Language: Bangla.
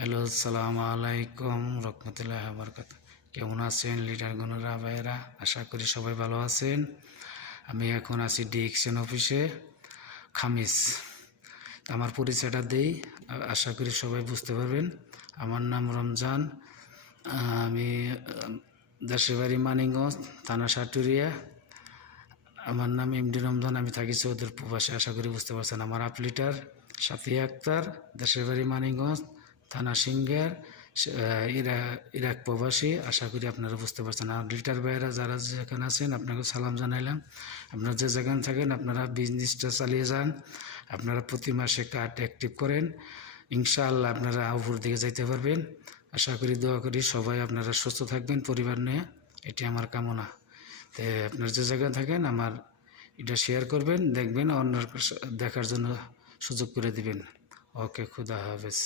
হ্যালো, আসসালামু আলাইকুম রহমতুল্লাহ বরকাত। কেমন আছেন লিডার গণরা ভাইয়েরা? আশা করি সবাই ভালো আছেন। আমি এখন আছি ডিএকশন অফিসে, খামিস। আমার পরিচয়টা দেই, আশা করি সবাই বুঝতে পারবেন। আমার নাম রমজান, আমি দেশের বাড়ি মানিকগঞ্জ, থানা সাটুরিয়া। আমার নাম এমডি রমজান, আমি থাকি চৌধুরী প্রবাসে। আশা করি বুঝতে পারছেন। আমার আপলিটার সাথী আক্তার, দেশের বাড়ি মানিকগঞ্জ, থানা সিংহের, ইরাক প্রবাসী। আশা করি আপনারা বুঝতে পারছেন। আর লিটার ভাইয়েরা যারা যেখানে আছেন আপনাকে সালাম জানাইলাম। আপনারা যে যেখানে থাকেন আপনারা বিজনেসটা চালিয়ে যান। আপনারা প্রতি মাসে কার্ড অ্যাক্টিভ করেন, ইনশাআল্লাহ আপনারা উপর দিকে যাইতে পারবেন। আশা করি, দোয়া করি সবাই আপনারা সুস্থ থাকবেন পরিবার নিয়ে, এটি আমার কামনা। তো আপনার যে জায়গায় থাকেন আমার এটা শেয়ার করবেন, দেখবেন, অন্যের দেখার জন্য সুযোগ করে দিবেন। ওকে, খুদা হাফেজ।